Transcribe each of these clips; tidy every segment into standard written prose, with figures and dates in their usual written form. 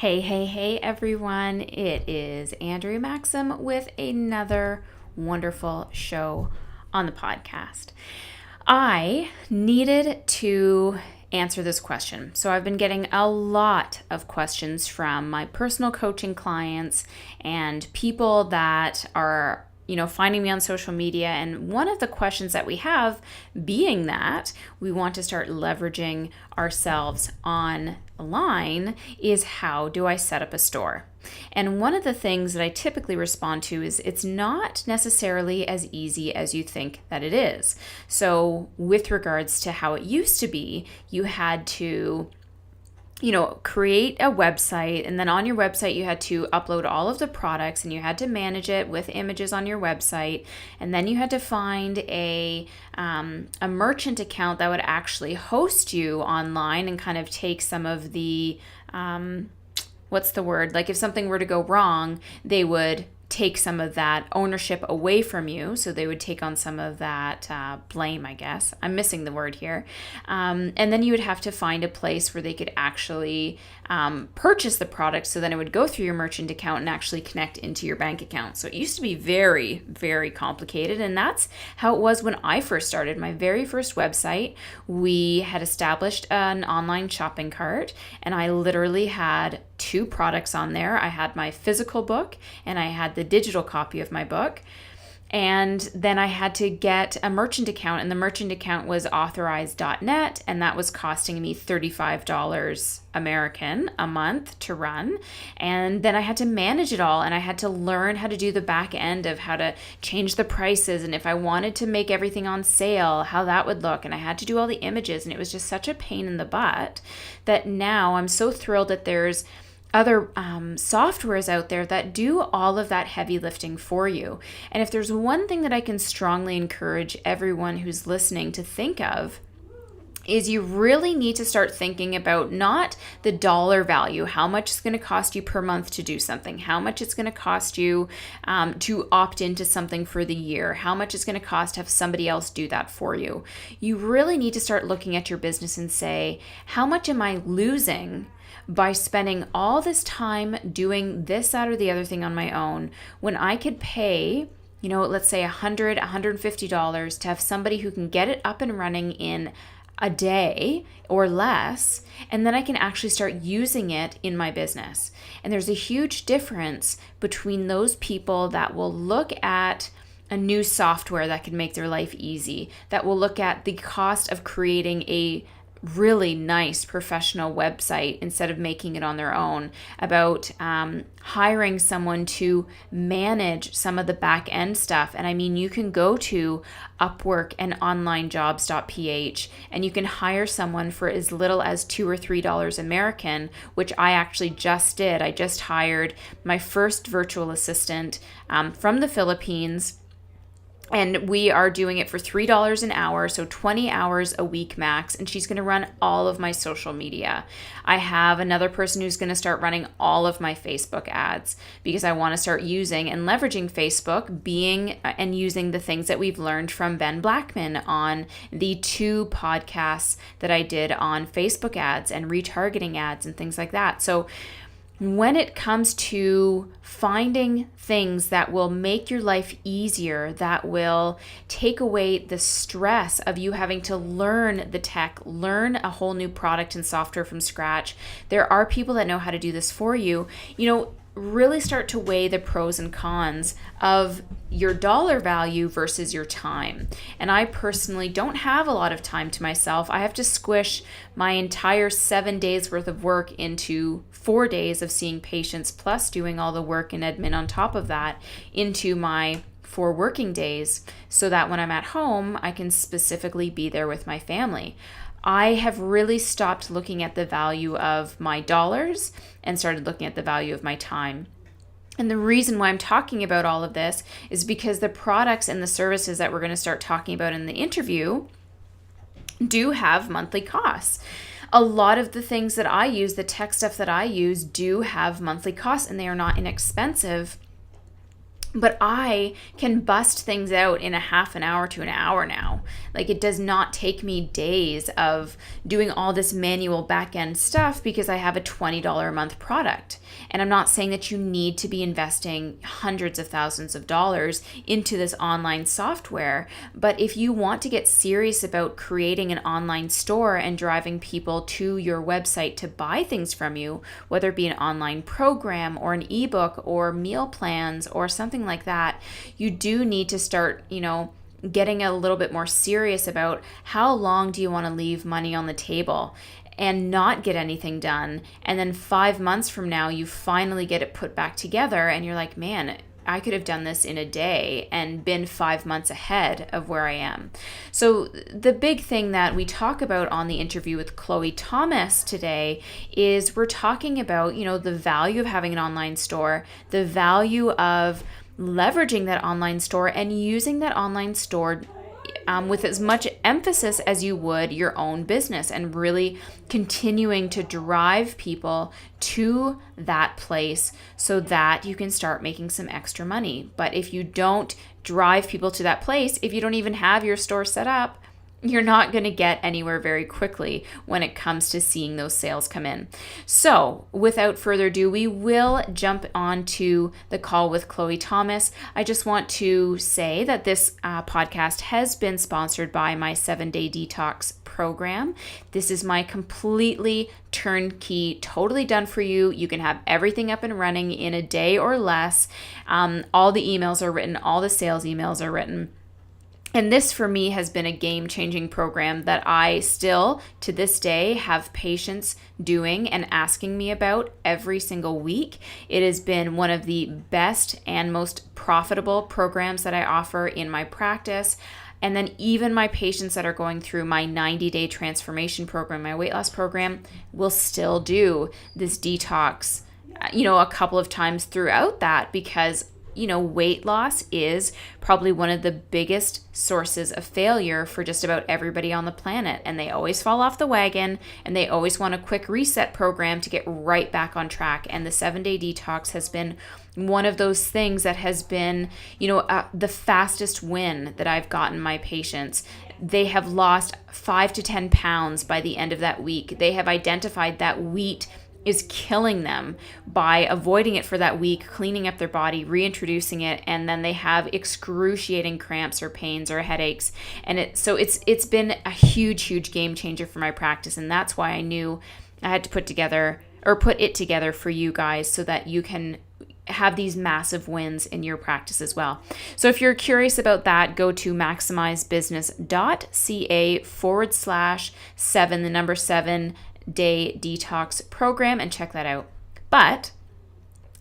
Hey, everyone. It is Andrea Maxim with another wonderful show on the podcast. I needed to answer this question. So I've been getting a lot of questions from my personal coaching clients and people that are finding me on social media. And one of the questions that we have being that we want to start leveraging ourselves online is, how do I set up a store? And one of the things that I typically respond to is, it's not necessarily as easy as you think that it is. So with regards to how it used to be, you had to create a website, and then on your website you had to upload all of the products and you had to manage it with images on your website, and then you had to find a merchant account that would actually host you online and kind of take some of the what's the word? Like if something were to go wrong, they would take some of that ownership away from you. So they would take on some of that blame, I guess. I'm missing the word here. And then you would have to find a place where they could actually purchase the product. So then it would go through your merchant account and actually connect into your bank account. So it used to be very, very complicated. And that's how it was when I first started. My very first website, we had established an online shopping cart, and I literally had 2 products on there. I had my physical book and I had the digital copy of my book. And then I had to get a merchant account, and the merchant account was authorized.net, and that was costing me $35 American a month to run. And then I had to manage it all, and I had to learn how to do the back end of how to change the prices, and if I wanted to make everything on sale, how that would look. And I had to do all the images, and it was just such a pain in the butt that now I'm so thrilled that there's other softwares out there that do all of that heavy lifting for you. And if there's one thing that I can strongly encourage everyone who's listening to think of, is you really need to start thinking about not the dollar value, how much it's going to cost you per month to do something, how much it's going to cost you to opt into something for the year, how much it's going to cost to have somebody else do that for you. You really need to start looking at your business and say, how much am I losing by spending all this time doing this, that, or the other thing on my own, when I could pay, let's say $100, $150 to have somebody who can get it up and running in a day or less, and then I can actually start using it in my business. And there's a huge difference between those people that will look at a new software that can make their life easy, that will look at the cost of creating a really nice professional website instead of making it on their own, about hiring someone to manage some of the back end stuff. And I mean, you can go to Upwork and onlinejobs.ph and you can hire someone for as little as $2 or $3 American, which I actually just did. I just hired my first virtual assistant from the Philippines. And we are doing it for $3 an hour, so 20 hours a week max, and she's going to run all of my social media. I have another person who's going to start running all of my Facebook ads, because I want to start using and leveraging Facebook, and using the things that we've learned from Ben Blackman on the 2 podcasts that I did on Facebook ads and retargeting ads and things like that. So when it comes to finding things that will make your life easier, that will take away the stress of you having to learn the tech, learn a whole new product and software from scratch, there are people that know how to do this for you. Really start to weigh the pros and cons of your dollar value versus your time. And I personally don't have a lot of time to myself. I have to squish my entire 7 days worth of work into 4 days of seeing patients, plus doing all the work and admin on top of that, into my 4 working days, so that when I'm at home, I can specifically be there with my family. I have really stopped looking at the value of my dollars and started looking at the value of my time. And the reason why I'm talking about all of this is because the products and the services that we're going to start talking about in the interview do have monthly costs. A lot of the things that I use, the tech stuff that I use, do have monthly costs, and they are not inexpensive. But I can bust things out in a half an hour to an hour now. Like, it does not take me days of doing all this manual back end stuff because I have a $20 a month product. And I'm not saying that you need to be investing hundreds of thousands of dollars into this online software. But if you want to get serious about creating an online store and driving people to your website to buy things from you, whether it be an online program or an ebook or meal plans or something like that, you do need to start, getting a little bit more serious about how long do you want to leave money on the table and not get anything done. And then 5 months from now, you finally get it put back together and you're like, man, I could have done this in a day and been 5 months ahead of where I am. So the big thing that we talk about on the interview with Chloe Thomas today is we're talking about, the value of having an online store, the value of leveraging that online store and using that online store with as much emphasis as you would your own business, and really continuing to drive people to that place so that you can start making some extra money. But if you don't drive people to that place, if you don't even have your store set up, you're not going to get anywhere very quickly when it comes to seeing those sales come in. So without further ado, we will jump on to the call with Chloe Thomas. I just want to say that this podcast has been sponsored by my 7-Day Detox program. This is my completely turnkey, totally done for you. You can have everything up and running in a day or less. All the emails are written, all the sales emails are written. And this for me has been a game-changing program that I still, to this day, have patients doing and asking me about every single week. It has been one of the best and most profitable programs that I offer in my practice. And then even my patients that are going through my 90-day transformation program, my weight loss program, will still do this detox, a couple of times throughout that, because weight loss is probably one of the biggest sources of failure for just about everybody on the planet. And they always fall off the wagon and they always want a quick reset program to get right back on track. And the 7-Day Detox has been one of those things that has been, the fastest win that I've gotten my patients. They have lost 5 to 10 pounds by the end of that week. They have identified that wheat is killing them by avoiding it for that week, cleaning up their body, reintroducing it, and then they have excruciating cramps or pains or headaches. And it's been a huge game changer for my practice, and that's why I knew I had to put it together for you guys so that you can have these massive wins in your practice as well. So if you're curious about that, go to maximizebusiness.ca/7 day detox program and check that out. But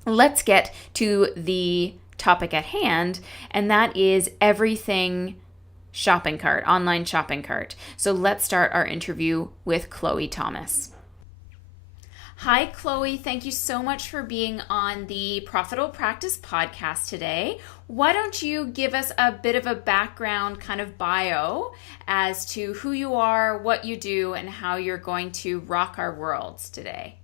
let's get to the topic at hand, and that is everything shopping cart, online shopping cart. So let's start our interview with Chloe Thomas. Hi, Chloe. Thank you so much for being on the Profitable Practice podcast today. Why don't you give us a bit of a background kind of bio as to who you are, what you do, and how you're going to rock our worlds today?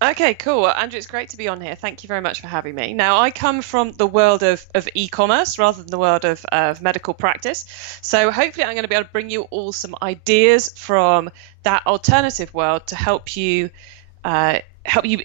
Okay, cool. Well, Andrea, it's great to be on here. Thank you very much for having me. Now, I come from the world of e-commerce rather than the world of medical practice. So hopefully I'm going to be able to bring you all some ideas from that alternative world to help you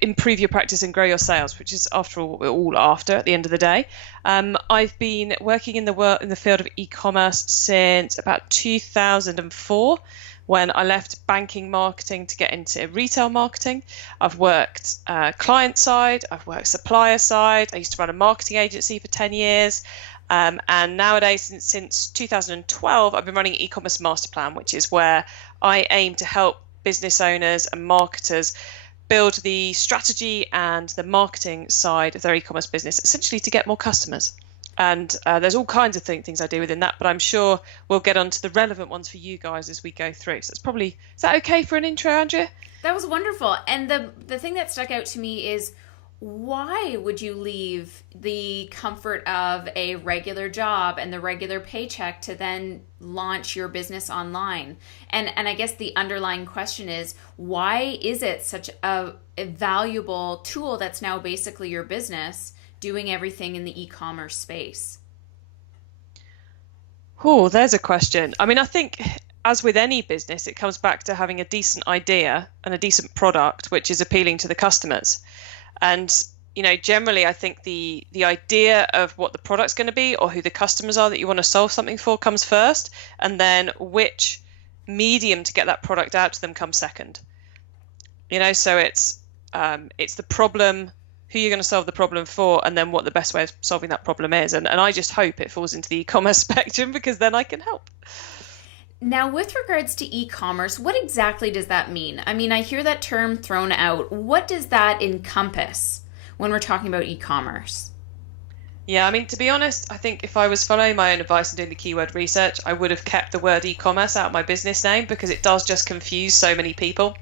improve your practice and grow your sales, which is, after all, what we're all after at the end of the day. I've been working in the field of e-commerce since about 2004, when I left banking marketing to get into retail marketing. I've worked client side, I've worked supplier side. I used to run a marketing agency for 10 years. And nowadays, since 2012, I've been running e-commerce master plan, which is where I aim to help business owners and marketers build the strategy and the marketing side of their e-commerce business, essentially to get more customers. And there's all kinds of things I do within that, but I'm sure we'll get onto the relevant ones for you guys as we go through. So is that okay for an intro, Andrea? That was wonderful. And the thing that stuck out to me is, why would you leave the comfort of a regular job and the regular paycheck to then launch your business online? And I guess the underlying question is, why is it such a valuable tool that's now basically your business doing everything in the e-commerce space? Oh, there's a question. I mean, I think as with any business, it comes back to having a decent idea and a decent product which is appealing to the customers. And generally, I think the idea of what the product's going to be or who the customers are that you want to solve something for comes first, and then which medium to get that product out to them comes second. So it's the problem, who you're going to solve the problem for, and then what the best way of solving that problem is. And I just hope it falls into the e-commerce spectrum, because then I can help. Now, with regards to e-commerce, what exactly does that mean? I mean, I hear that term thrown out. What does that encompass when we're talking about e-commerce? Yeah, I mean, to be honest, I think if I was following my own advice and doing the keyword research, I would have kept the word e-commerce out of my business name, because it does just confuse so many people.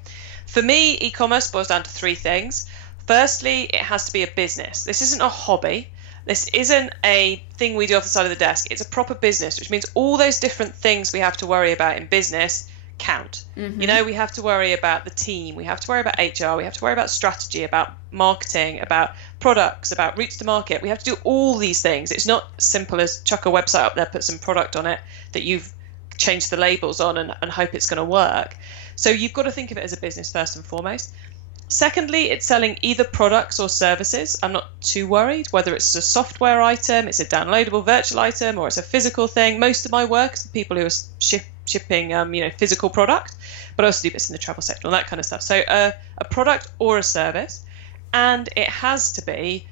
For me, e-commerce boils down to three things. Firstly, it has to be a business. This isn't a hobby. This isn't a thing we do off the side of the desk. It's a proper business, which means all those different things we have to worry about in business count. Mm-hmm. We have to worry about the team. We have to worry about HR. We have to worry about strategy, about marketing, about products, about routes to market. We have to do all these things. It's not simple as chuck a website up there, put some product on it that you've changed the labels on and hope it's going to work. So you've got to think of it as a business first and foremost. Secondly, it's selling either products or services. I'm not too worried whether it's a software item, it's a downloadable virtual item, or it's a physical thing. Most of my work is the people who are shipping, physical product, but I also do bits in the travel sector and that kind of stuff. So a product or a service, and it has to be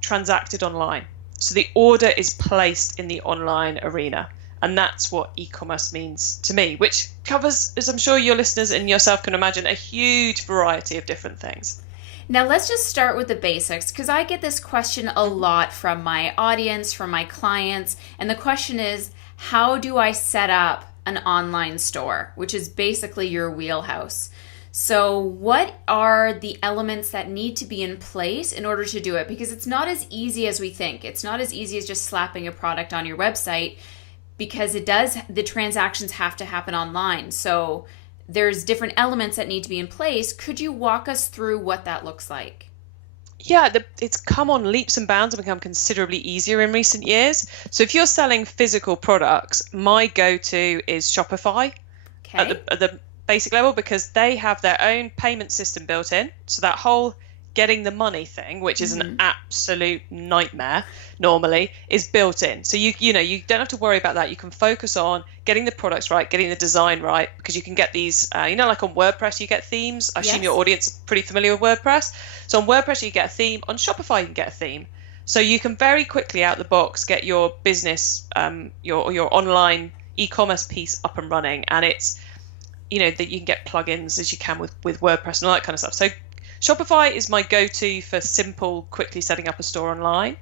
transacted online. So the order is placed in the online arena. And that's what e-commerce means to me, which covers, as I'm sure your listeners and yourself can imagine, a huge variety of different things. Now, let's just start with the basics, because I get this question a lot from my audience, from my clients. And the question is, how do I set up an online store, which is basically your wheelhouse? So what are the elements that need to be in place in order to do it? Because it's not as easy as we think. It's not as easy as just slapping a product on your website, because the transactions have to happen online. So there's different elements that need to be in place. Could you walk us through what that looks like? Yeah, it's come on leaps and bounds and become considerably easier in recent years. So if you're selling physical products, my go-to is Shopify at the basic level, because they have their own payment system built in. So that whole getting the money thing, which is an absolute nightmare normally, is built in. So you don't have to worry about that. You can focus on getting the products right, getting the design right, because you can get these, like on WordPress, you get themes. I assume your audience is pretty familiar with WordPress. So on WordPress, you get a theme. On Shopify, you can get a theme. So you can very quickly out the box get your business, your online e-commerce piece up and running. And it's, that you can get plugins as you can with WordPress and all that kind of stuff. So Shopify is my go-to for simple, quickly setting up a store online.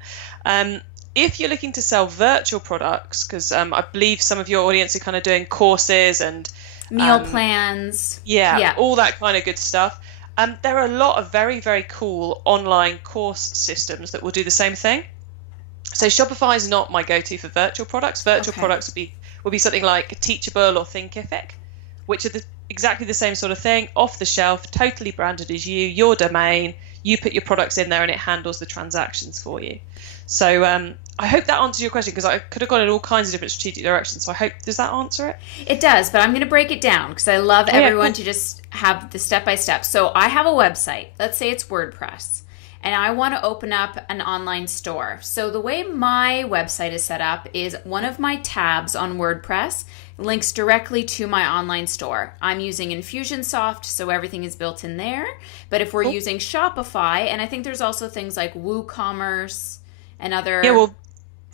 If you're looking to sell virtual products, because I believe some of your audience are kind of doing courses and meal plans. Yeah, all that kind of good stuff. There are a lot of very, very cool online course systems that will do the same thing. So Shopify is not my go-to for virtual products. Virtual products would be something like Teachable or Thinkific, which are exactly the same sort of thing, off the shelf, totally branded as you, your domain, you put your products in there and it handles the transactions for you. So I hope that answers your question, because I could have gone in all kinds of different strategic directions. So I hope, does that answer it? It does, but I'm going to break it down, because I love everyone to just have the step-by-step. So I have a website, let's say it's WordPress, and I want to open up an online store. So the way my website is set up is one of my tabs on WordPress links directly to my online store. I'm using Infusionsoft, so everything is built in there. But if we're using Shopify, and I think there's also things like WooCommerce and other... Yeah, well,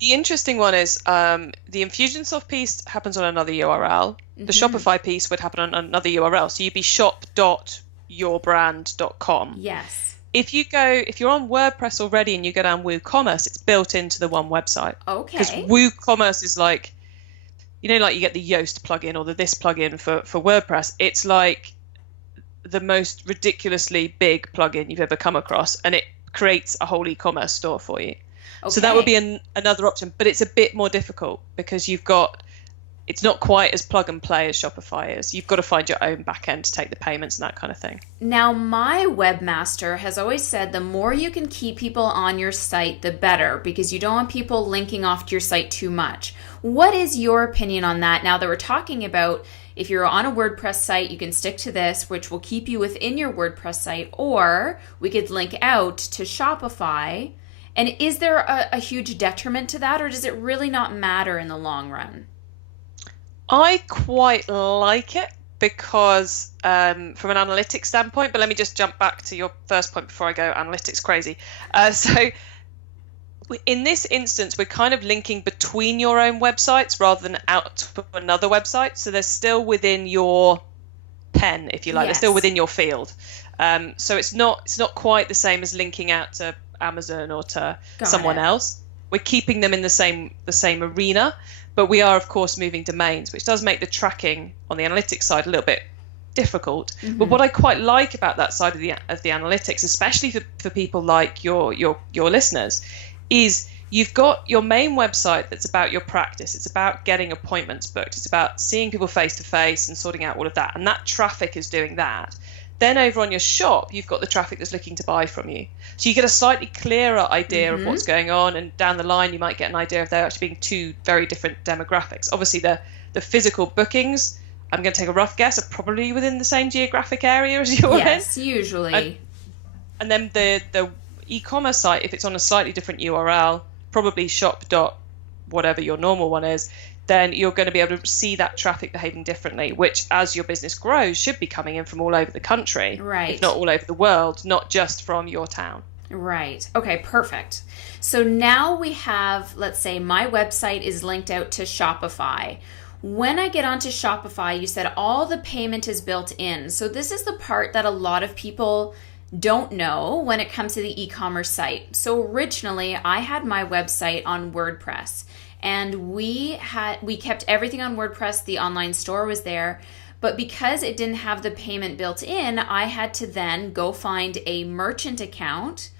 the interesting one is the Infusionsoft piece happens on another URL. The Shopify piece would happen on another URL. So you'd be shop.yourbrand.com. Yes. If you're on WordPress already and you go down WooCommerce, it's built into the one website. Okay. Because WooCommerce is like, like you get the Yoast plugin or the this plugin for WordPress. It's like the most ridiculously big plugin you've ever come across, and it creates a whole e-commerce store for you. Okay. So that would be another option, but it's a bit more difficult, because you've got it's not quite as plug and play as Shopify is. You've got to find your own back end to take the payments and that kind of thing. Now, my webmaster has always said the more you can keep people on your site, the better, because you don't want people linking off to your site too much. What is your opinion on that? Now that we're talking about, if you're on a WordPress site, you can stick to this, which will keep you within your WordPress site, or we could link out to Shopify. And is there a huge detriment to that, or does it really not matter in the long run? I quite like it because from an analytics standpoint, but let me just jump back to your first point before I go analytics crazy. So in this instance, we're kind of linking between your own websites rather than out to another website. So they're still within your pen, if you like. Yes. They're still within your field. So it's not quite the same as linking out to Amazon or to someone else. We're keeping them in the same arena, but we are of course moving domains, which does make the tracking on the analytics side a little bit difficult. Mm-hmm. But what I quite like about that side of the analytics, especially for people like your listeners, is you've got your main website that's about your practice. It's about getting appointments booked. It's about seeing people face to face and sorting out all of that. And that traffic is doing that. Then over on your shop, you've got the traffic that's looking to buy from you. So you get a slightly clearer idea of what's going on. And down the line, you might get an idea of there actually being two very different demographics. Obviously, the physical bookings, I'm going to take a rough guess, are probably within the same geographic area as yours. Yes, usually. And then the e-commerce site, if it's on a slightly different URL, probably shop dot whatever your normal one is, then you're going to be able to see that traffic behaving differently, which as your business grows should be coming in from all over the country, right? If not all over the world, not just from your town. Right. Okay, perfect. So now we have, let's say my website is linked out to Shopify. When I get onto Shopify, you said all the payment is built in. So this is the part that a lot of people don't know when it comes to the e-commerce site. So originally I had my website on WordPress, and we kept everything on WordPress. The online store was there, but because it didn't have the payment built in, I had to then go find a merchant account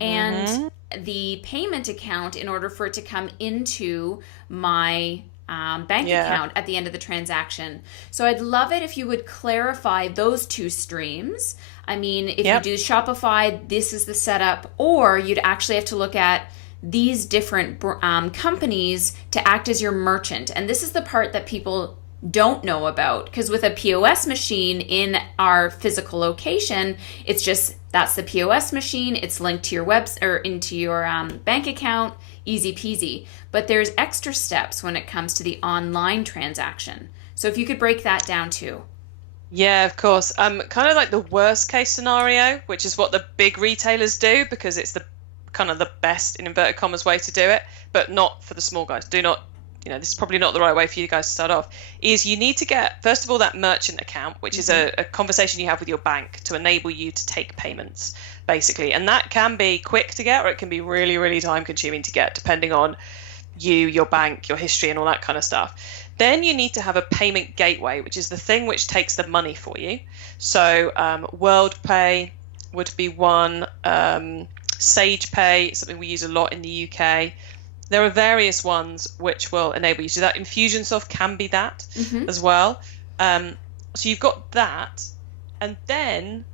and the payment account in order for it to come into my bank account at the end of the transaction. So I'd love it if you would clarify those two streams. I mean, if you do Shopify, this is the setup, or you'd actually have to look at these different companies to act as your merchant. And this is the part that people don't know about, because with a POS machine in our physical location, it's just that's the POS machine. It's linked to your or into your bank account, easy peasy. But there's extra steps when it comes to the online transaction. So if you could break that down too. Yeah, of course. Kind of like the worst case scenario, which is what the big retailers do, because it's the kind of the best, in inverted commas, way to do it, but not for the small guys. Do not, this is probably not the right way for you guys to start off, is you need to get, first of all, that merchant account, which is a conversation you have with your bank to enable you to take payments, basically. And that can be quick to get, or it can be really, really time consuming to get, depending on you, your bank, your history, and all that kind of stuff. Then you need to have a payment gateway, which is the thing which takes the money for you. So WorldPay would be one, SagePay, something we use a lot in the UK. There are various ones which will enable you to do that. Infusionsoft can be that as well. So you've got that, and then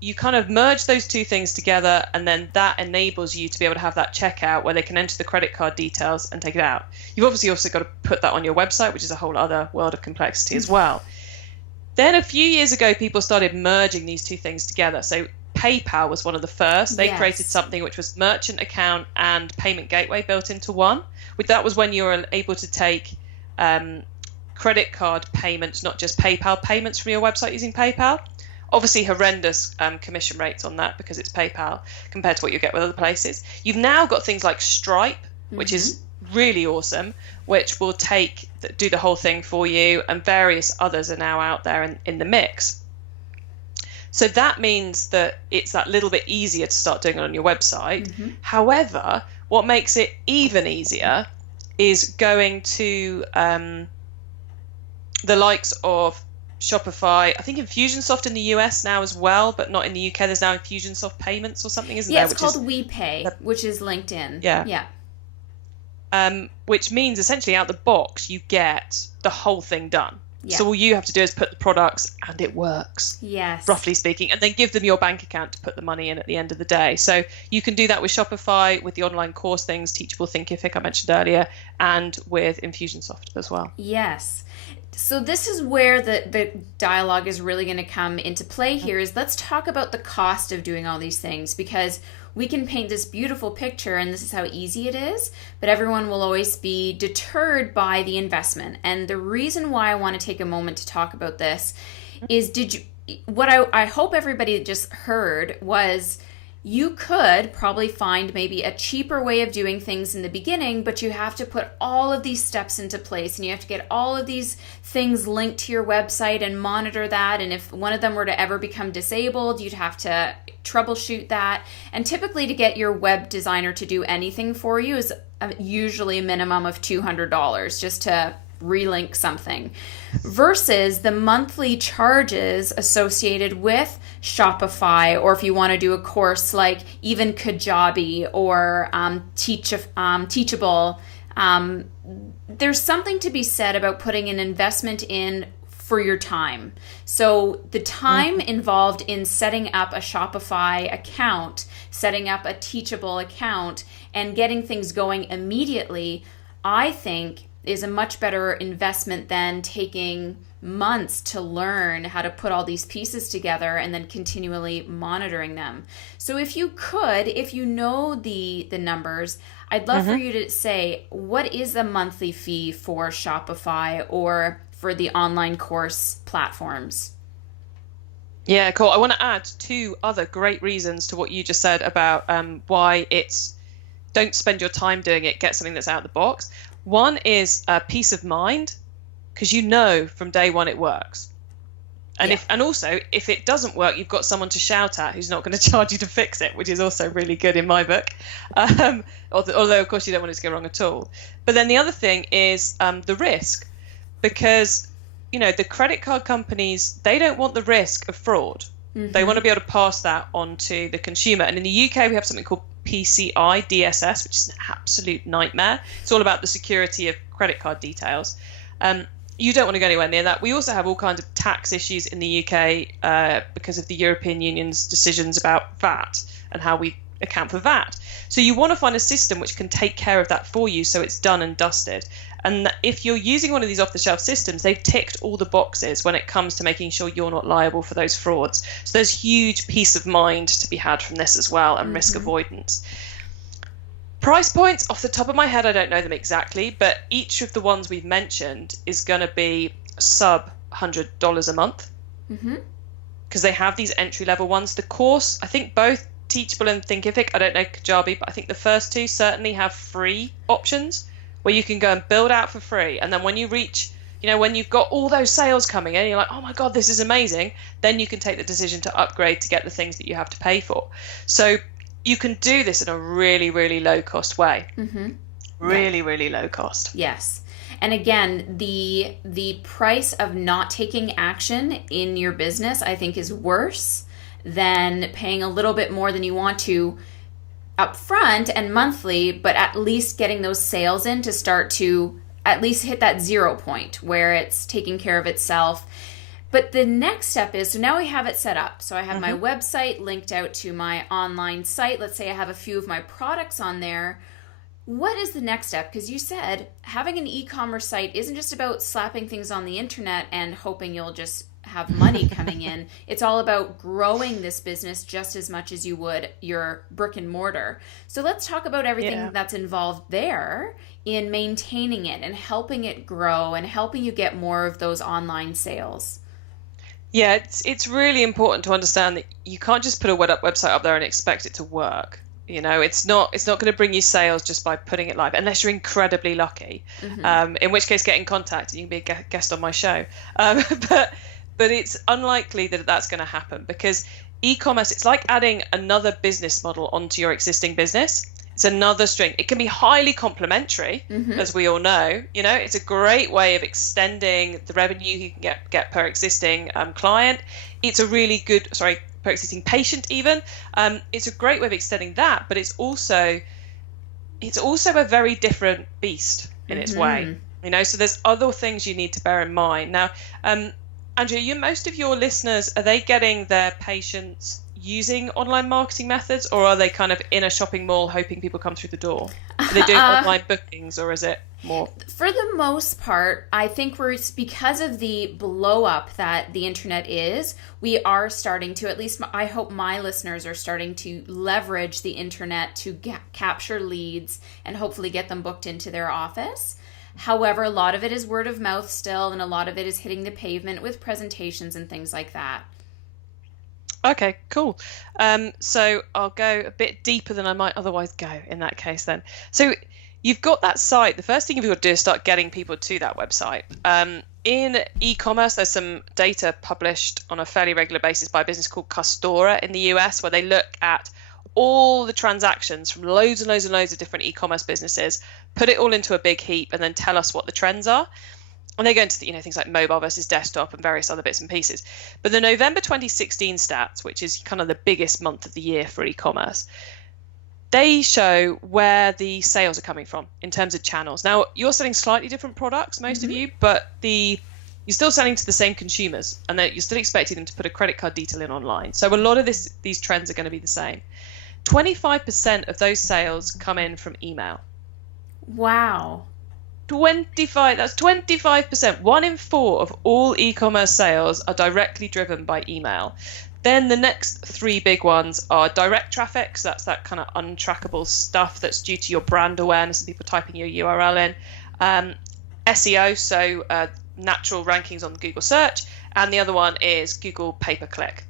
you kind of merge those two things together, and then that enables you to be able to have that checkout where they can enter the credit card details and take it out. You've obviously also got to put that on your website, which is a whole other world of complexity as well. Then a few years ago, people started merging these two things together. So PayPal was one of the first. They created something which was merchant account and payment gateway built into one. That was when you were able to take credit card payments, not just PayPal payments from your website using PayPal. Obviously horrendous commission rates on that because it's PayPal compared to what you get with other places. You've now got things like Stripe, which is really awesome, which will do the whole thing for you, and various others are now out there in the mix. So that means that it's that little bit easier to start doing it on your website. However, what makes it even easier is going to the likes of Shopify. I think Infusionsoft in the US now as well, but not in the UK. There's now Infusionsoft Payments or something, isn't there? Yeah, it's called WePay, which is linked in. Yeah. which means essentially out the box, you get the whole thing done. Yeah. So all you have to do is put the products and it works. Yes. Roughly speaking, and then give them your bank account to put the money in at the end of the day. So you can do that with Shopify, with the online course things, Teachable Thinkific I mentioned earlier, and with Infusionsoft as well. Yes. So this is where the dialogue is really going to come into play here is let's talk about the cost of doing all these things, because we can paint this beautiful picture and this is how easy it is, but everyone will always be deterred by the investment. And the reason why I want to take a moment to talk about this is what I hope everybody just heard was you could probably find maybe a cheaper way of doing things in the beginning, but you have to put all of these steps into place and you have to get all of these things linked to your website and monitor that. And if one of them were to ever become disabled, you'd have to troubleshoot that. And typically to get your web designer to do anything for you is usually a minimum of $200 just to relink something, versus the monthly charges associated with Shopify, or if you want to do a course like even Kajabi or Teachable, there's something to be said about putting an investment in for your time. So the time involved in setting up a Shopify account, setting up a Teachable account, and getting things going immediately, I think is a much better investment than taking months to learn how to put all these pieces together and then continually monitoring them. So if you know the numbers, I'd love for you to say, what is the monthly fee for Shopify or for the online course platforms? Yeah, cool. I want to add 2 other great reasons to what you just said about why it's don't spend your time doing it, get something that's out of the box. One is peace of mind, because you know from day one it works. And also if it doesn't work, you've got someone to shout at who's not going to charge you to fix it, which is also really good in my book. Although of course you don't want it to go wrong at all. But then the other thing is the risk, because the credit card companies, they don't want the risk of fraud. They want to be able to pass that on to the consumer. And in the UK, we have something called PCI DSS, which is an absolute nightmare. It's all about the security of credit card details. You don't want to go anywhere near that. We also have all kinds of tax issues in the UK because of the European Union's decisions about VAT and how we account for VAT. So you want to find a system which can take care of that for you so it's done and dusted. And if you're using one of these off-the-shelf systems, they've ticked all the boxes when it comes to making sure you're not liable for those frauds. So there's huge peace of mind to be had from this as well, and risk avoidance. Price points, off the top of my head, I don't know them exactly, but each of the ones we've mentioned is going to be sub $100 a month, because they have these entry-level ones. The course, I think both Teachable and Thinkific, I don't know Kajabi, but I think the first 2 certainly have free options where you can go and build out for free. And then when you reach, when you've got all those sales coming in, you're like, oh my God, this is amazing. Then you can take the decision to upgrade to get the things that you have to pay for. So you can do this in a really, really low cost way. Really, really low cost. Yes. And again, the price of not taking action in your business, I think, is worse than paying a little bit more than you want to upfront and monthly, but at least getting those sales in to start to at least hit that 0 point where it's taking care of itself. But the next step is, so now I have it set up. So I have my website linked out to my online site. Let's say I have a few of my products on there. What is the next step? Because you said having an e-commerce site isn't just about slapping things on the internet and hoping you'll just have money coming in. It's all about growing this business just as much as you would your brick and mortar. So let's talk about everything that's involved there in maintaining it and helping it grow and helping you get more of those online sales. Yeah, it's really important to understand that you can't just put a website up there and expect it to work. It's not going to bring you sales just by putting it live, unless you're incredibly lucky. In which case, get in contact and you can be a guest on my show. But it's unlikely that that's going to happen, because e-commerce, it's like adding another business model onto your existing business. It's another string. It can be highly complementary, as we all know. It's a great way of extending the revenue you can get per existing client. It's a really good, per existing patient even. It's a great way of extending that, but it's also it's also a very different beast in its way, so there's other things you need to bear in mind. Now, Andrea, most of your listeners, are they getting their patients using online marketing methods, or are they kind of in a shopping mall hoping people come through the door? Are they doing online bookings, or is it more? For the most part, I think because of the blow up that the internet is, we are starting to, at least I hope my listeners are starting to leverage the internet to capture leads and hopefully get them booked into their office. However, a lot of it is word of mouth still, and a lot of it is hitting the pavement with presentations and things like that. Okay, cool. So I'll go a bit deeper than I might otherwise go in that case then. So you've got that site. The first thing you've got to do is start getting people to that website. In e-commerce, there's some data published on a fairly regular basis by a business called Custora in the US, where they look at all the transactions from loads and loads and loads of different e-commerce businesses, put it all into a big heap, and then tell us what the trends are. And they go into things like mobile versus desktop and various other bits and pieces. But the November 2016 stats, which is kind of the biggest month of the year for e-commerce, they show where the sales are coming from in terms of channels. Now, you're selling slightly different products, most of you, but you're still selling to the same consumers, and you're still expecting them to put a credit card detail in online. So a lot of these trends are going to be the same. 25% of those sales come in from email. Wow. 25, that's 25%. 1 in 4 of all e-commerce sales are directly driven by email. Then the next 3 big ones are direct traffic, so that's that kind of untrackable stuff that's due to your brand awareness and people typing your URL in. SEO, so natural rankings on Google search, and the other one is Google pay-per-click,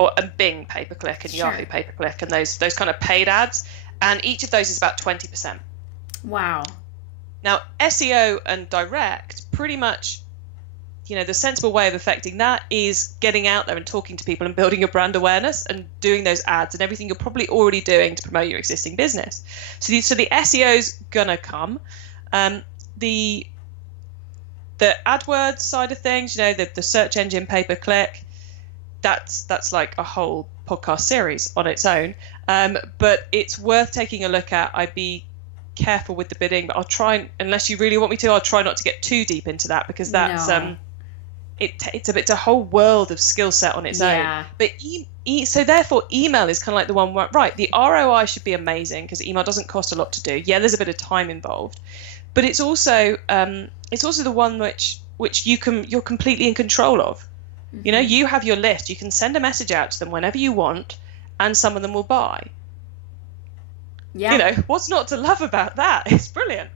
and Bing pay-per-click, and Yahoo pay-per-click, and those kind of paid ads, and each of those is about 20%. Wow. Now, SEO and direct, pretty much, the sensible way of affecting that is getting out there and talking to people and building your brand awareness and doing those ads and everything you're probably already doing to promote your existing business. So the SEO's gonna come. The AdWords side of things, the search engine pay-per-click, that's like a whole podcast series on its own. But it's worth taking a look at. I'd be careful with the bidding, but I'll try, unless you really want me to, I'll try not to get too deep into that, because that's it's a whole world of skill set on its own. But so therefore email is kind of like the one where, right, the ROI should be amazing because email doesn't cost a lot to do. Yeah, there's a bit of time involved, but it's also the one which you're completely in control of. You have your list, you can send a message out to them whenever you want, and some of them will buy. What's not to love about that? It's brilliant.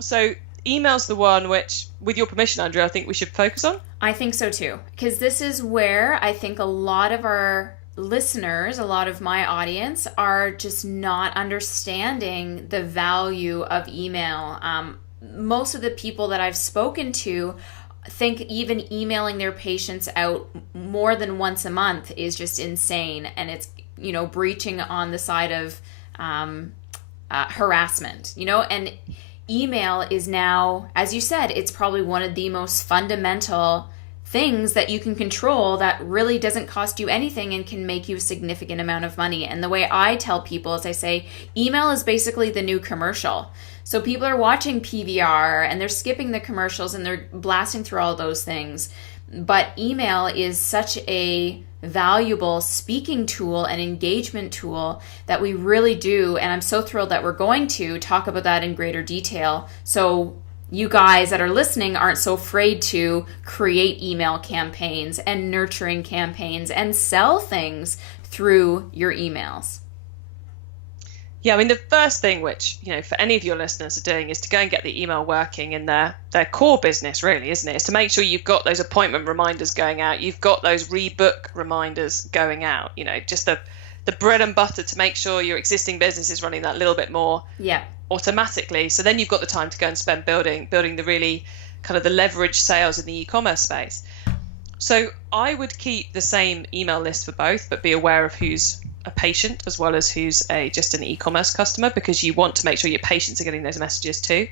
So email's the one which, with your permission, Andrea, I think we should focus on. I think so too, because this is where I think a lot of our listeners, a lot of my audience, are just not understanding the value of email. Most of the people that I've spoken to think even emailing their patients out more than once a month is just insane, and it's breaching on the side of harassment, and email is now, as you said, it's probably one of the most fundamental things that you can control that really doesn't cost you anything and can make you a significant amount of money. And the way I tell people is I say email is basically the new commercial. So people are watching PVR and they're skipping the commercials and they're blasting through all those things. But email is such a valuable speaking tool and engagement tool that we really do. And I'm so thrilled that we're going to talk about that in greater detail. So you guys that are listening aren't so afraid to create email campaigns and nurturing campaigns and sell things through your emails. Yeah, I mean, the first thing which, for any of your listeners are doing is to go and get the email working in their core business, really, isn't it? Is to make sure you've got those appointment reminders going out, you've got those rebook reminders going out, just the bread and butter to make sure your existing business is running that little bit more automatically. So then you've got the time to go and spend building the really kind of the leverage sales in the e-commerce space. So I would keep the same email list for both, but be aware of who's a patient as well as who's just an e-commerce customer, because you want to make sure your patients are getting those messages too.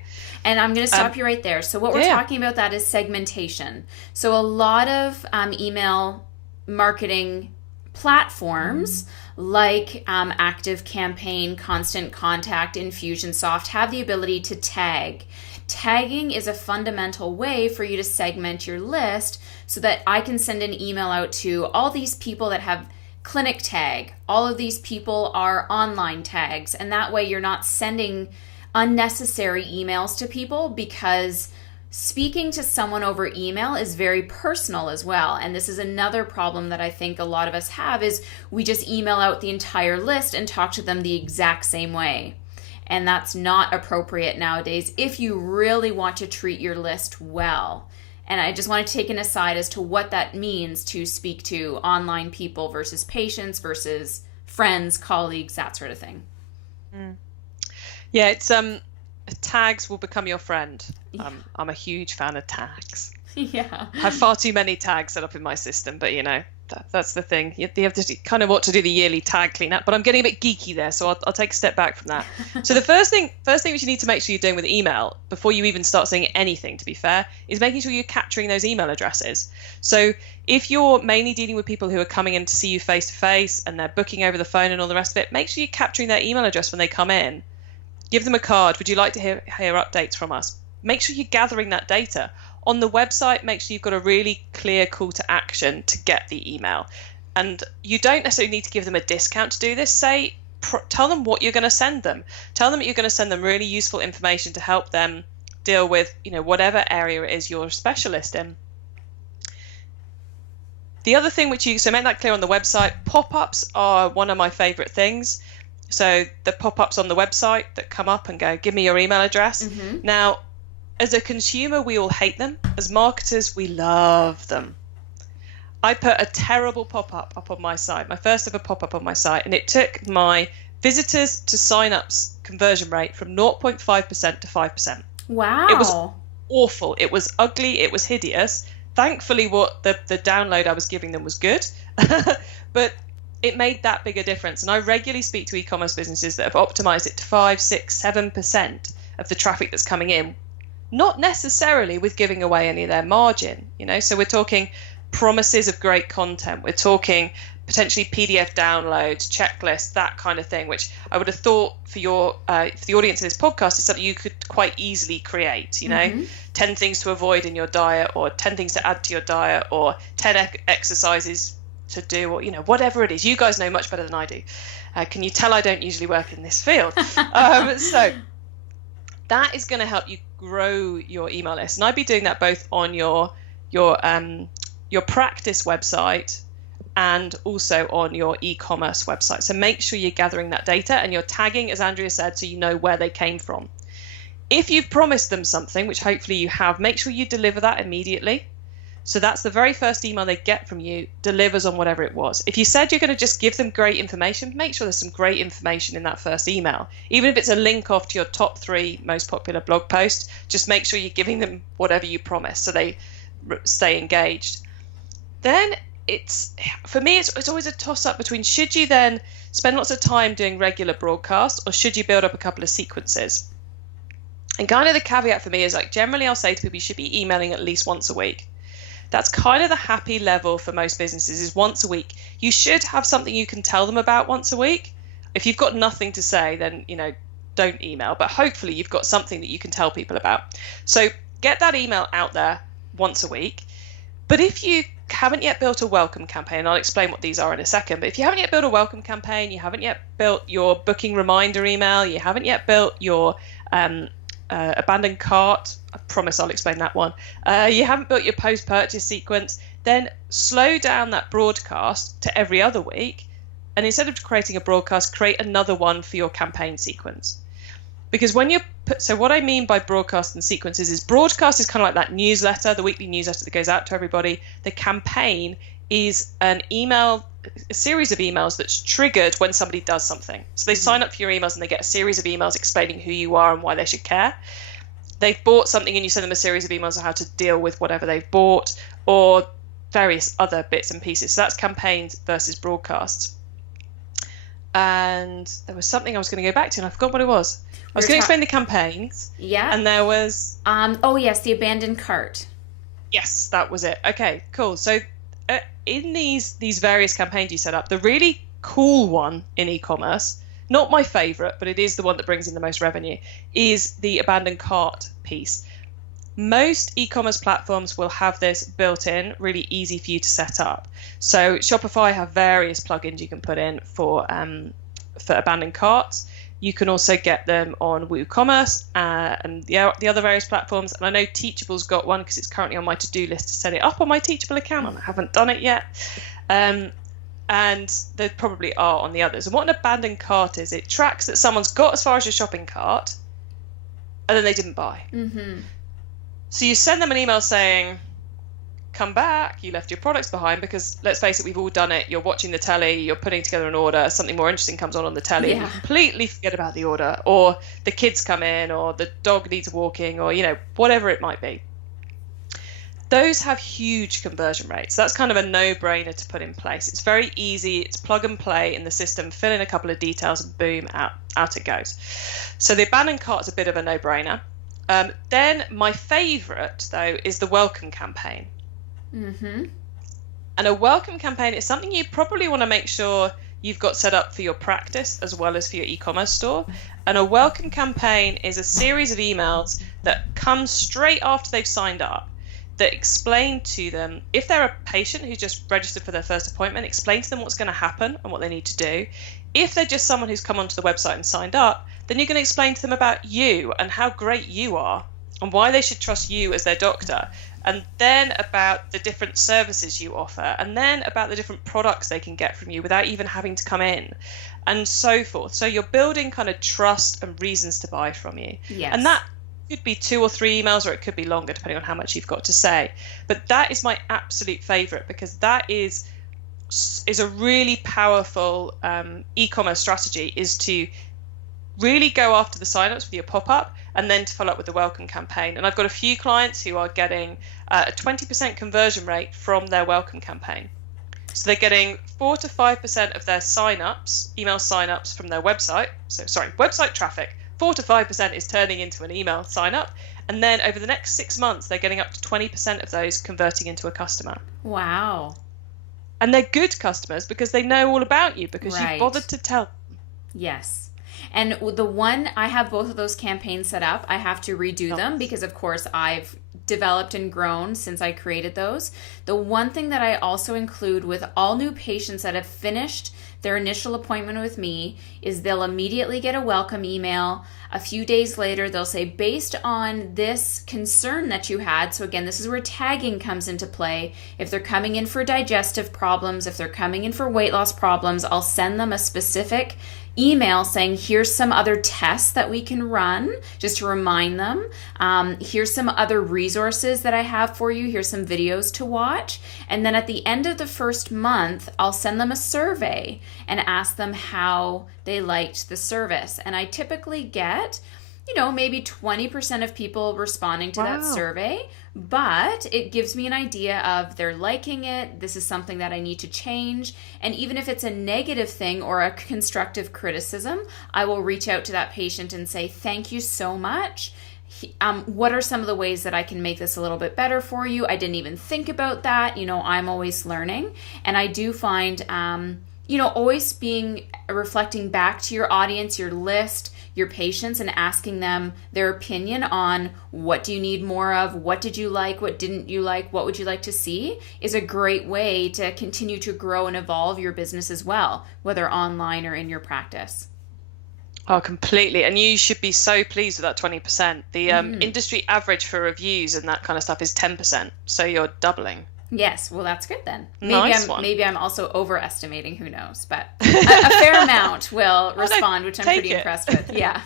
And I'm going to stop you right there. So what we're talking about, that is segmentation. So a lot of email marketing platforms like Active Campaign, Constant Contact, Infusionsoft have the ability to tag. Tagging is a fundamental way for you to segment your list so that I can send an email out to all these people that have clinic tag. All of these people are online tags, and that way you're not sending unnecessary emails to people, because speaking to someone over email is very personal as well. And this is another problem that I think a lot of us have, is we just email out the entire list and talk to them the exact same way. And that's not appropriate nowadays if you really want to treat your list well. And I just want to take an aside as to what that means to speak to online people versus patients versus friends, colleagues, that sort of thing. Yeah, it's tags will become your friend. I'm a huge fan of tags. Yeah. I have far too many tags set up in my system, but that's the thing. You have to kind of want to do the yearly tag cleanup, but I'm getting a bit geeky there, so I'll take a step back from that. So the first thing which you need to make sure you're doing with email before you even start saying anything, to be fair, is making sure you're capturing those email addresses. So if you're mainly dealing with people who are coming in to see you face to face and they're booking over the phone and all the rest of it, make sure you're capturing their email address when they come in. Give them a card. Would you like to hear updates from us? Make sure you're gathering that data. On the website, make sure you've got a really clear call to action to get the email. And you don't necessarily need to give them a discount to do this. Tell them what you're going to send them. Tell them that you're going to send them really useful information to help them deal with, whatever area it is you're a specialist in. The other thing so make that clear on the website. Pop-ups are one of my favorite things. So the pop-ups on the website that come up and go, give me your email address. Mm-hmm. Now, as a consumer, we all hate them. As marketers, we love them. I put a terrible pop-up up on my site, my first ever pop-up on my site, and it took my visitors to sign-ups conversion rate from 0.5% to 5%. Wow. It was awful. It was ugly. It was hideous. Thankfully, what the download I was giving them was good. But it made that big a difference. And I regularly speak to e-commerce businesses that have optimized it to 5, 6, 7% of the traffic that's coming in, not necessarily with giving away any of their margin, So we're talking promises of great content. We're talking potentially PDF downloads, checklists, that kind of thing, which I would have thought for the audience of this podcast is something you could quite easily create, 10 things to avoid in your diet, or 10 things to add to your diet, or 10 exercises to do, or whatever it is. You guys know much better than I do. Can you tell I don't usually work in this field? So that is going to help you grow your email list, and I'd be doing that both on your practice website and also on your e-commerce website. So make sure you're gathering that data and you're tagging, as Andrea said, so you know where they came from. If you've promised them something, which hopefully you have, make sure you deliver that immediately. So that's the very first email they get from you, delivers on whatever it was. If you said you're going to just give them great information, make sure there's some great information in that first email. Even if it's a link off to your top 3 most popular blog posts, just make sure you're giving them whatever you promised so they stay engaged. Then for me, it's always a toss-up between, should you then spend lots of time doing regular broadcasts, or should you build up a couple of sequences? And kind of the caveat for me is, generally I'll say to people, you should be emailing at least once a week. That's kind of the happy level for most businesses, is once a week. You should have something you can tell them about once a week. If you've got nothing to say, then, don't email. But hopefully you've got something that you can tell people about. So get that email out there once a week. But if you haven't yet built a welcome campaign, and I'll explain what these are in a second, but if you haven't yet built a welcome campaign, you haven't yet built your booking reminder email, you haven't yet built your abandoned cart, I promise I'll explain that one, you haven't built your post-purchase sequence, then slow down that broadcast to every other week, and instead of creating a broadcast, create another one for your campaign sequence. Because so what I mean by broadcast and sequences is, broadcast is kind of like that newsletter, the weekly newsletter that goes out to everybody. The campaign is a series of emails that's triggered when somebody does something. So they sign up for your emails and they get a series of emails explaining who you are and why they should care. They've bought something and you send them a series of emails on how to deal with whatever they've bought, or various other bits and pieces. So that's campaigns versus broadcasts. And there was something I was going to go back to and I forgot what it was. I was going to explain the campaigns. Yeah. And there was... oh, yes, the abandoned cart. Yes, that was it. Okay, cool. So in these various campaigns you set up, the really cool one in e-commerce, not my favorite, but it is the one that brings in the most revenue, is the abandoned cart piece. Most e-commerce platforms will have this built in, really easy for you to set up. So Shopify have various plugins you can put in for abandoned carts. You can also get them on WooCommerce and the other various platforms. And I know Teachable's got one because it's currently on my to-do list to set it up on my Teachable account, and I haven't done it yet. And there probably are on the others. And what an abandoned cart is, it tracks that someone's got as far as your shopping cart and then they didn't buy. Mm-hmm. So you send them an email saying, come back, you left your products behind, because let's face it, we've all done it. You're watching the telly, you're putting together an order, something more interesting comes on the telly, and you completely forget about the order, or the kids come in, or the dog needs walking, or, you know, whatever it might be. Those have huge conversion rates. That's kind of a no-brainer to put in place. It's very easy. It's plug and play in the system, fill in a couple of details, and boom, out it goes. So the abandoned cart is a bit of a no-brainer. Then my favorite, though, is the welcome campaign. Mm-hmm. And a welcome campaign is something you probably want to make sure you've got set up for your practice as well as for your e-commerce store. And a welcome campaign is a series of emails that come straight after they've signed up that explain to them, if they're a patient who just registered for their first appointment, explain to them what's going to happen and what they need to do. If they're just someone who's come onto the website and signed up, then you're going to explain to them about you and how great you are and why they should trust you as their doctor. And then about the different services you offer, and then about the different products they can get from you without even having to come in, and so forth. So you're building kind of trust and reasons to buy from you. Yes. And that could be 2 or 3 emails, or it could be longer depending on how much you've got to say. But that is my absolute favorite, because that is a really powerful e-commerce strategy, is to really go after the signups with your pop-up and then to follow up with the welcome campaign. And I've got a few clients who are getting a 20% conversion rate from their welcome campaign. So they're getting 4 to 5% of their signups, email signups from their website. So website traffic, 4 to 5% is turning into an email sign up. And then over the next 6 months, they're getting up to 20% of those converting into a customer. Wow. And they're good customers because they know all about you, because Right. you bothered to tell. Yes. And the one, I have both of those campaigns set up. I have to redo them because, of course, I've developed and grown since I created those. The one thing that I also include with all new patients that have finished their initial appointment with me is they'll immediately get a welcome email. A few days later, they'll say, based on this concern that you had, so again, this is where tagging comes into play. If they're coming in for digestive problems, if they're coming in for weight loss problems, I'll send them a specific email saying, here's some other tests that we can run, just to remind them. Here's some other resources that I have for you. Here's some videos to watch. And then at the end of the first month, I'll send them a survey and ask them how they liked the service. And I typically get, maybe 20% of people responding to that survey, but it gives me an idea of they're liking it. This is something that I need to change. And even if it's a negative thing or a constructive criticism, I will reach out to that patient and say, thank you so much. What are some of the ways that I can make this a little bit better for you? I didn't even think about that. I'm always learning. And I do find, always reflecting back to your audience, your list, your patients, and asking them their opinion on what do you need more of, what did you like, what didn't you like, what would you like to see, is a great way to continue to grow and evolve your business as well, whether online or in your practice. Oh, completely. And you should be so pleased with that 20%. The industry average for reviews and that kind of stuff is 10%. So you're doubling. Yes, well, that's good then. Maybe I'm also overestimating, who knows, but a fair amount will respond, which I'm pretty impressed with. Yeah.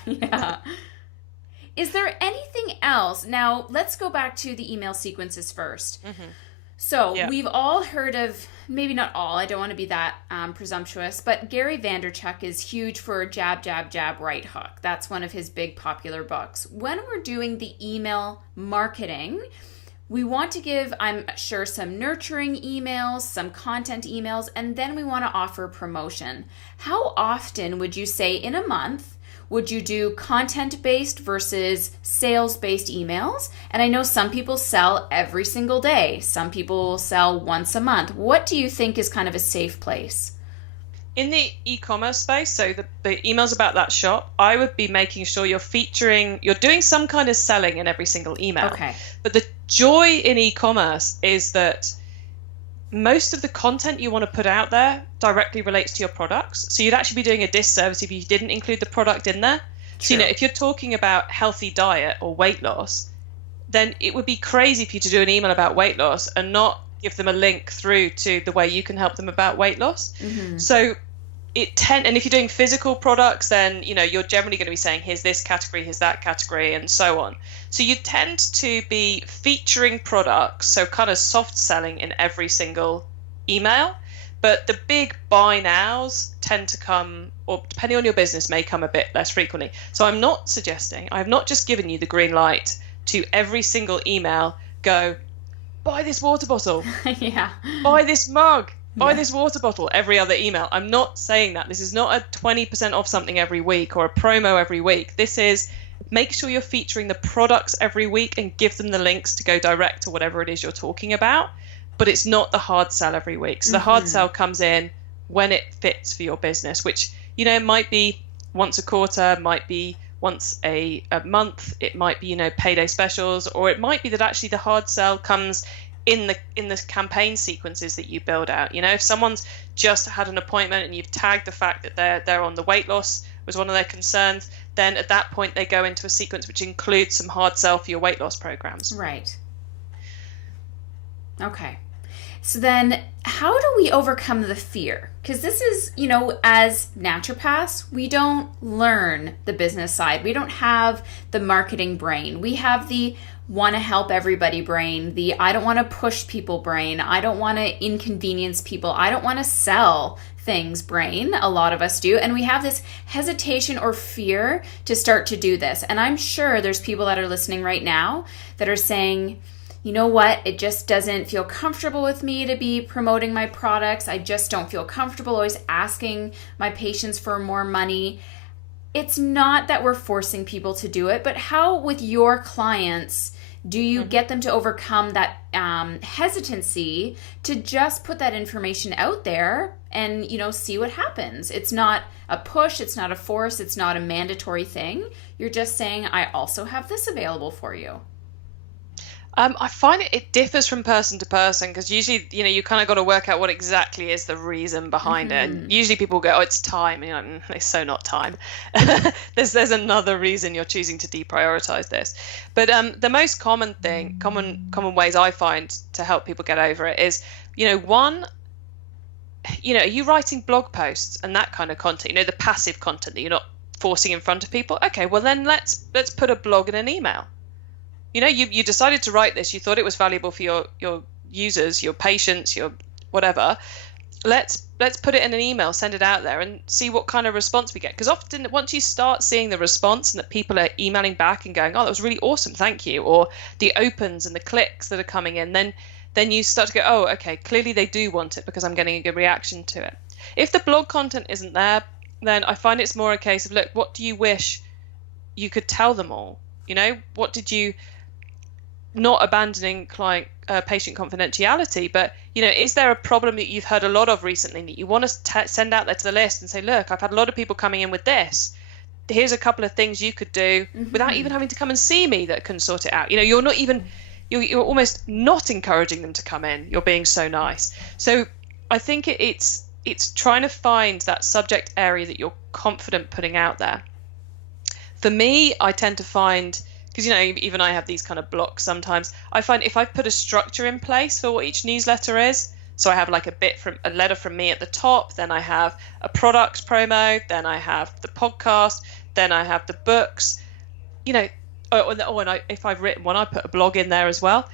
Is there anything else? Now, let's go back to the email sequences first. Mm-hmm. So we've all heard of, maybe not all, I don't want to be that presumptuous, but Gary Vaynerchuk is huge for jab, jab, jab, right hook. That's one of his big popular books. When we're doing the email marketing, we want to give, I'm sure, some nurturing emails, some content emails, and then we want to offer promotion. How often would you say in a month would you do content-based versus sales-based emails? And I know some people sell every single day. Some people will sell once a month. What do you think is kind of a safe place? in the e-commerce space, so the emails about that shop, I would be making sure you're doing some kind of selling in every single email. Okay. But the joy in e-commerce is that most of the content you want to put out there directly relates to your products. So you'd actually be doing a disservice if you didn't include the product in there. True. So, if you're talking about healthy diet or weight loss, then it would be crazy for you to do an email about weight loss and not give them a link through to the way you can help them about weight loss. Mm-hmm. So and if you're doing physical products, then you're generally going to be saying, here's this category, here's that category, and so on. So you tend to be featuring products, so kind of soft selling in every single email. But the big buy nows tend to come, or depending on your business, may come a bit less frequently. So I'm not suggesting, I have not just given you the green light to every single email go, buy this water bottle, yeah, buy this mug, buy this water bottle, every other email. I'm not saying that. This is not a 20% off something every week or a promo every week. This is make sure you're featuring the products every week and give them the links to go direct to whatever it is you're talking about. But it's not the hard sell every week. So the hard sell comes in when it fits for your business, which, might be once a quarter, might be once a month, it might be, payday specials, or it might be that actually the hard sell comes in the campaign sequences that you build out. If someone's just had an appointment and you've tagged the fact that they're on the weight loss was one of their concerns, then at that point they go into a sequence which includes some hard sell for your weight loss programs. Right. Okay. So then how do we overcome the fear? Because this is, as naturopaths, we don't learn the business side. We don't have the marketing brain. We have the want to help everybody brain, the I don't want to push people brain, I don't want to inconvenience people, I don't want to sell things brain. A lot of us do. And we have this hesitation or fear to start to do this. And I'm sure there's people that are listening right now that are saying, you know what, it just doesn't feel comfortable with me to be promoting my products. I just don't feel comfortable always asking my patients for more money. It's not that we're forcing people to do it, but how with your clients do you get them to overcome that hesitancy to just put that information out there and, see what happens? It's not a push, it's not a force, it's not a mandatory thing. You're just saying, I also have this available for you. I find it differs from person to person because usually, you kind of got to work out what exactly is the reason behind it. And usually people go, oh, it's time. And you're like, it's so not time. There's another reason you're choosing to deprioritize this. But the most common ways I find to help people get over it is, one, are you writing blog posts and that kind of content, the passive content that you're not forcing in front of people? Okay, well then let's put a blog in an email. You decided to write this. You thought it was valuable for your users, your patients, your whatever. Let's put it in an email, send it out there, and see what kind of response we get. Because often, once you start seeing the response and that people are emailing back and going, "Oh, that was really awesome, thank you," or the opens and the clicks that are coming in, then you start to go, "Oh, okay, clearly they do want it because I'm getting a good reaction to it." If the blog content isn't there, then I find it's more a case of, look, what do you wish you could tell them all? What did you? Not abandoning client patient confidentiality, but is there a problem that you've heard a lot of recently that you want to send out there to the list and say, look, I've had a lot of people coming in with this. Here's a couple of things you could do without even having to come and see me that can sort it out. You're almost not encouraging them to come in. You're being so nice. So I think it's trying to find that subject area that you're confident putting out there. For me, I tend to find, because even I have these kind of blocks sometimes, I find if I put a structure in place for what each newsletter is, so I have like a letter from me at the top, then I have a product promo, then I have the podcast, then I have the books, if I've written one, I put a blog in there as well.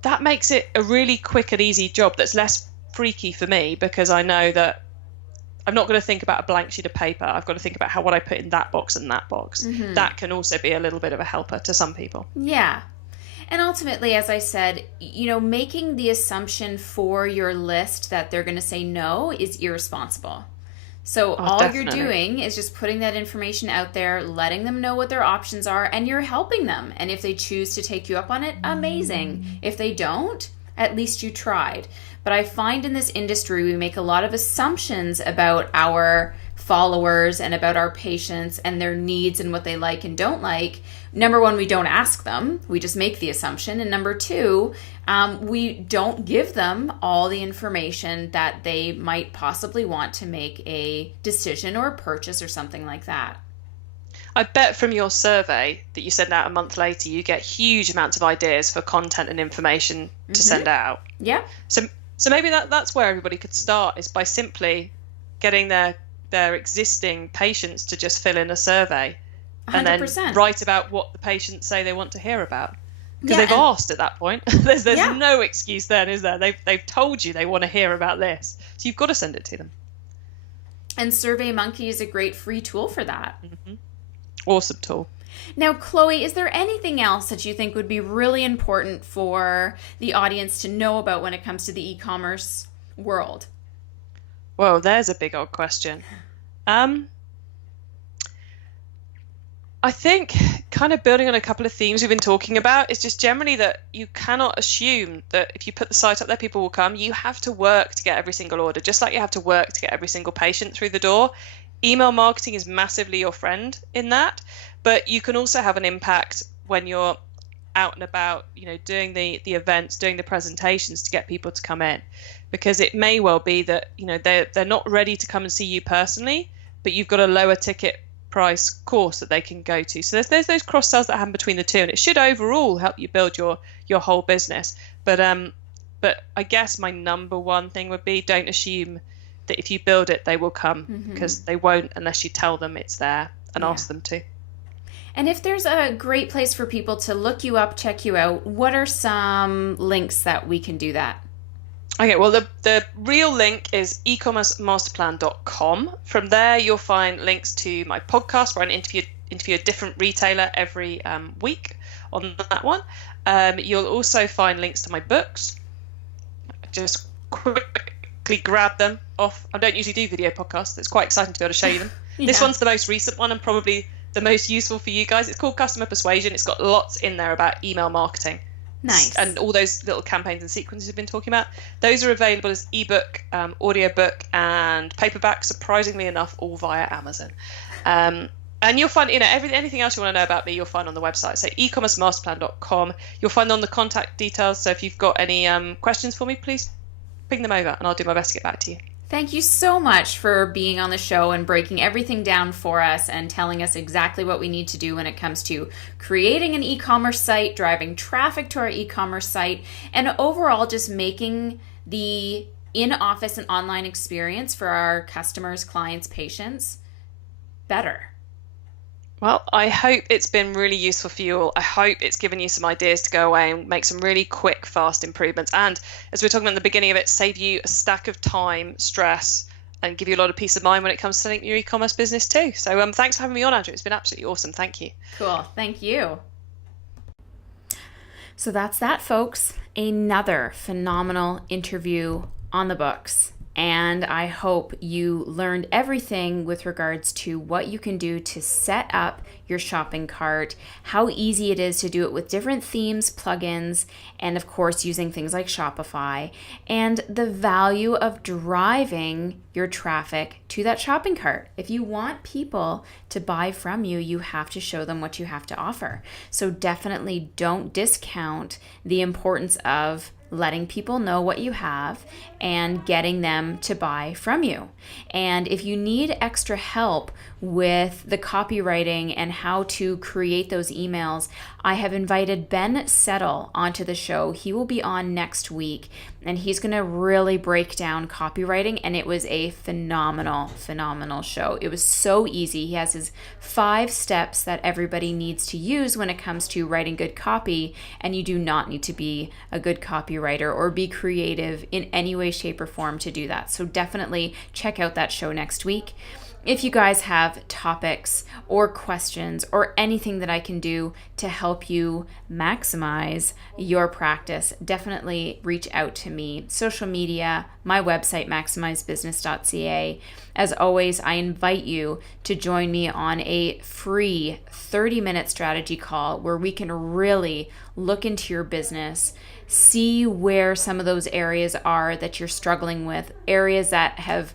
That makes it a really quick and easy job that's less freaky for me, because I know that I'm not going to think about a blank sheet of paper. I've got to think about what I put in that box and that box. That can also be a little bit of a helper to some people. Yeah. And ultimately, as I said, making the assumption for your list that they're going to say no is irresponsible. So all definitely. You're doing is just putting that information out there, letting them know what their options are, and you're helping them. And if they choose to take you up on it, amazing. If they don't, at least you tried. but I find in this industry we make a lot of assumptions about our followers and about our patients and their needs and what they like and don't like. Number one, we don't ask them. We just make the assumption. And number two, we don't give them all the information that they might possibly want to make a decision or a purchase or something like that. I bet from your survey that you send out a month later, you get huge amounts of ideas for content and information to send out. Yeah. So maybe that's where everybody could start, is by simply getting their existing patients to just fill in a survey 100%. And then write about what the patients say they want to hear about. Because they've asked at that point. there's no excuse then, is there? They've told you they want to hear about this. So you've got to send it to them. And SurveyMonkey is a great free tool for that. Mm-hmm. Awesome tool. Now, Chloe, is there anything else that you think would be really important for the audience to know about when it comes to the e-commerce world? Well, there's a big old question. I think kind of building on a couple of themes we've been talking about is just generally that you cannot assume that if you put the site up there, people will come. You have to work to get every single order, just like you have to work to get every single patient through the door. Email marketing is massively your friend in that, but you can also have an impact when you're out and about, doing the events, doing the presentations to get people to come in, because it may well be that, they're not ready to come and see you personally, but you've got a lower ticket price course that they can go to. So there's those cross sells that happen between the two, and it should overall help you build your whole business. But I guess my number one thing would be, don't assume that if you build it, they will come, because they won't unless you tell them it's there and ask them to. And if there's a great place for people to look you up, check you out, what are some links that we can do that? Okay, well, the real link is ecommercemasterplan.com. From there, you'll find links to my podcast, where I interview a different retailer every week on that one. You'll also find links to my books. Just quickly grab them off. I don't usually do video podcasts. It's quite exciting to be able to show you them. This one's the most recent one and probably the most useful for you guys. It's called Customer Persuasion. It's got lots in there about email marketing. Nice. And all those little campaigns and sequences we've been talking about. Those are available as ebook, audiobook, and paperback, surprisingly enough, all via Amazon. And you'll find, anything else you want to know about me, you'll find on the website. So ecommercemasterplan.com. You'll find on the contact details. So if you've got any questions for me, please ping them over and I'll do my best to get back to you. Thank you so much for being on the show and breaking everything down for us and telling us exactly what we need to do when it comes to creating an e-commerce site, driving traffic to our e-commerce site, and overall just making the in-office and online experience for our customers, clients, patients better. Well, I hope it's been really useful for you all. I hope it's given you some ideas to go away and make some really quick, fast improvements. And as we were talking about at the beginning of it, save you a stack of time, stress, and give you a lot of peace of mind when it comes to setting your e-commerce business too. So thanks for having me on, Andrea. It's been absolutely awesome. Thank you. Cool. Thank you. So that's that, folks. Another phenomenal interview on the books. And I hope you learned everything with regards to what you can do to set up your shopping cart, how easy it is to do it with different themes, plugins, and of course using things like Shopify, and the value of driving your traffic to that shopping cart. If you want people to buy from you, you have to show them what you have to offer. So definitely don't discount the importance of letting people know what you have and getting them to buy from you. And if you need extra help with the copywriting and how to create those emails, I have invited Ben Settle onto the show. He will be on next week and he's going to really break down copywriting, and it was a phenomenal show. It was so easy. He has his 5 steps that everybody needs to use when it comes to writing good copy, and you do not need to be a good copywriter or be creative in any way, shape, or form to do that. So definitely check out that show next week. if you guys have topics or questions or anything that I can do to help you maximize your practice, definitely reach out to me. Social media, my website, maximizebusiness.ca. As always, I invite you to join me on a free 30-minute strategy call where we can really look into your business, see where some of those areas are that you're struggling with, areas that have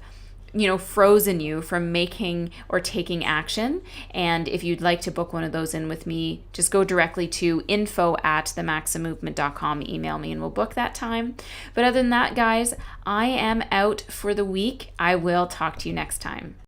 frozen you from making or taking action. And if you'd like to book one of those in with me, just go directly to info@themaximmovement.com, email me, and we'll book that time. But other than that, guys, I am out for the week. I will talk to you next time.